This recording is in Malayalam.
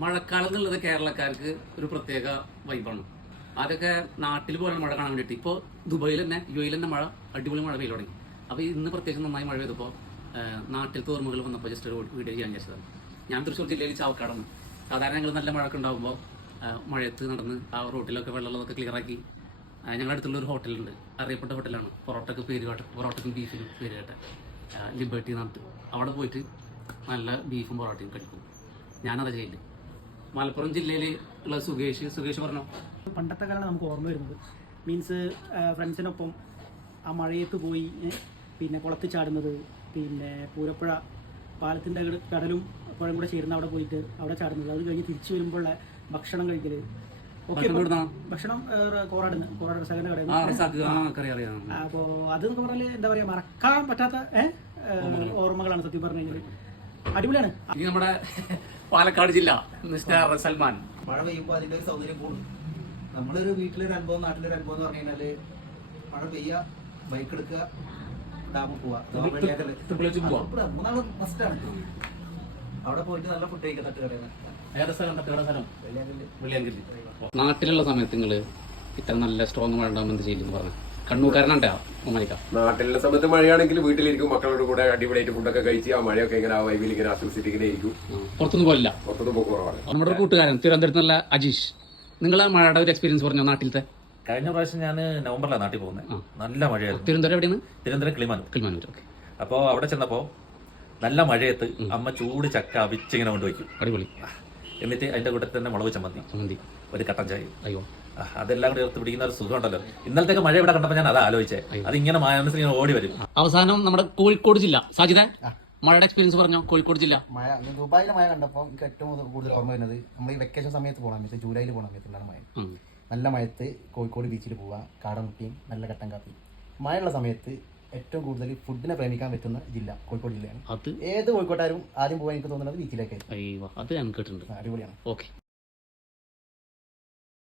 മഴക്കാലം എന്നുള്ളത് കേരളക്കാർക്ക് ഒരു പ്രത്യേക വൈബാണ്. അതൊക്കെ നാട്ടിൽ പോലെ മഴ കാണാൻ വേണ്ടിയിട്ട് ഇപ്പോൾ ദുബായിൽ തന്നെ യുഎയിൽ തന്നെ മഴ അടിപൊളി മഴ പെയ്തു തുടങ്ങി. അപ്പോൾ ഇന്ന് പ്രത്യേകിച്ച് നന്നായി മഴ പെയ്തപ്പോൾ നാട്ടിലത്തെ ഓർമ്മകൾ വന്നപ്പോൾ ജസ്റ്റ് ഒരു വീഡിയോ ചെയ്യാൻ വിചാരിച്ചതാണ്. ഞാൻ തൃശ്ശൂർ ജില്ലയിൽ ചാവക്കാടാണ്. സാധാരണ ഞങ്ങൾ നല്ല മഴയൊക്കെ ഉണ്ടാകുമ്പോൾ മഴയത്ത് നടന്ന് ആ റോട്ടിലൊക്കെ വെള്ളമുള്ളതൊക്കെ ക്ലിയറാക്കി ഞങ്ങളുടെ അടുത്തുള്ള ഒരു ഹോട്ടലുണ്ട്, അറിയപ്പെട്ട ഹോട്ടലാണ്. പൊറോട്ടയ്ക്ക് പേര് കേട്ട, പൊറോട്ടയ്ക്കും ബീഫിനും പേര് കേട്ട ലിബർട്ടി നാട്ട്. അവിടെ പോയിട്ട് നല്ല ബീഫും പൊറോട്ടയും കഴിക്കും. ഞാനത് ചെയ്യില്ല. മലപ്പുറം ജില്ലയിൽ ഉള്ള സുകേഷ് പറഞ്ഞോ. പണ്ടത്തെ കാലം നമുക്ക് ഓർമ്മ വരുന്നത് മീൻസ് ഫ്രണ്ട്സിനൊപ്പം ആ മഴയത്ത് പോയി പിന്നെ കുളത്ത് ചാടുന്നത്, പിന്നെ പൂരപ്പുഴ പാലത്തിൻ്റെ കടലും പുഴയും കൂടെ ചേരുന്ന അവിടെ പോയിട്ട് അവിടെ ചാടുന്നത്, അത് കഴിഞ്ഞ് തിരിച്ചു വരുമ്പോഴുള്ള ഭക്ഷണം കഴിക്കൽ. ഓക്കെ, ഭക്ഷണം കോറാട് സകന്റെ കടയിൽ. അപ്പോൾ അതെന്നൊക്കെ പറഞ്ഞാൽ എന്താ പറയുക, മറക്കാൻ പറ്റാത്ത ഓർമ്മകളാണ് സത്യം പറഞ്ഞു കഴിഞ്ഞാൽ. അടിപൊളിയാണ്. നമ്മുടെ പാലക്കാട് ജില്ല മിസ്റ്റർ സൽമാൻ. മഴ പെയ്യുമ്പോൾ അതിന്റെ ഒരു സൗകര്യം കൂടും. നമ്മളൊരു വീട്ടിലൊരു അനുഭവം, നാട്ടിലൊരു അനുഭവം എന്ന് പറഞ്ഞു കഴിഞ്ഞാല് മഴ പെയ്യുക, ബൈക്ക് എടുക്കുക, ഡാമിൽ പോവാ, മൂന്നാളും മസ്റ്റാണ്. അവിടെ പോയിട്ട് നല്ല ഫുഡ് കഴിക്കുക. തട്ടുകടയാണ്. നാട്ടിലുള്ള സമയത്ത് നിങ്ങൾ ഇത്ര നല്ല സ്ട്രോങ് മഴ ഉണ്ടാകുമ്പോൾ എന്ത് ചെയ്യില്ലെന്ന് പറഞ്ഞു. കണ്ണൂക്കാരനാണ്ടാ ഒമാനിക്ക. നാട്ടിലുള്ള സമയത്ത് മഴയാണെങ്കിൽ വീട്ടിലിരിക്കും, മക്കളോട് കൂടെ അടിപൊളിയായിട്ട് ഫുഡൊക്കെ കഴിച്ച് ആ മഴയൊക്കെ ഇങ്ങനെ ആ വൈബിൽ ഇങ്ങനെ ആസ്വദിച്ചിട്ട് ഇങ്ങനെ ഇരിക്കും. പുറത്തൊന്നും പോലില്ല, പുറത്തൊന്നും പോക്ക് കുറവാണ്. നമ്മുടെ കൂട്ടുകാരൻ തിരുവനന്തപുരത്ത് നല്ല അജീഷ്, നിങ്ങൾ ആ മഴയുടെ ഒരു എക്സ്പീരിയൻസ് പറഞ്ഞോ നാട്ടിലത്തെ? കഴിഞ്ഞ പ്രാവശ്യം ഞാൻ നവംബറിലാണ് നാട്ടിൽ പോകുന്നത്. നല്ല മഴയായിരുന്നു. തിരുവനന്തപുരം എവിടെയാണ്? തിരുവനന്തപുരം കിളിമാനൂർ. അപ്പോൾ അവിടെ ചെന്നപ്പോൾ നല്ല മഴയത്ത് അമ്മ ചൂട് ചക്ക അവിച്ചിങ്ങനെ കൊണ്ടുവയ്ക്കും. അടിപൊളി. എന്നിട്ട് അതിന്റെ കൂട്ടത്തിൽ തന്നെ മുളക് ചമ്മന്തി, ഒരു കട്ടൻ ചായ. അയ്യോ, അതെല്ലാം കൂടി ചേർത്ത് പിടിക്കുന്ന ഒരു സുഖം ഉണ്ടല്ലോ. ഇന്നലത്തേക്ക് മഴ ഇവിടെ കണ്ടപ്പോൾ ഞാൻ അതാ ആലോചിച്ചേ. അതിങ്ങനെ മനസ്സിലിങ്ങനെ ഓടി വരും. അവസാനം നമ്മുടെ കോഴിക്കോട് ജില്ല, സാജിദ മഴയുടെ എക്സ്പീരിയൻസ് പറഞ്ഞോ. കോഴിക്കോട് ജില്ല മഴ, ദുബായിലെ മഴ കണ്ടപ്പോൾ എനിക്ക് ഏറ്റവും കൂടുതൽ ഓർമ്മ വരുന്നത് നമ്മൾ ഈ വെക്കേഷൻ സമയത്ത് പോകണം, സമയത്ത് ജൂലൈയിൽ പോകണം സമയത്തുണ്ടാണ് മഴ. നല്ല മഴത്ത് കോഴിക്കോട് ബീച്ചിൽ പോവുക, കാടമുട്ടിയും നല്ല കട്ടൻ കാപ്പി. മഴയുള്ള സമയത്ത് ഏറ്റവും കൂടുതൽ ഫുഡിനെ പ്രേമിക്കാൻ പറ്റുന്ന ജില്ല കോഴിക്കോട് ജില്ലയാണ്. ഏത് കോഴിക്കോട്ടാരും ആദ്യം പോകാൻ എനിക്ക് തോന്നുന്നത് ബീച്ചിലേക്കായിരിക്കും. അത് ഞാൻ കേട്ടിട്ടുണ്ട്. അടിപൊളിയാണ്. ഓക്കെ.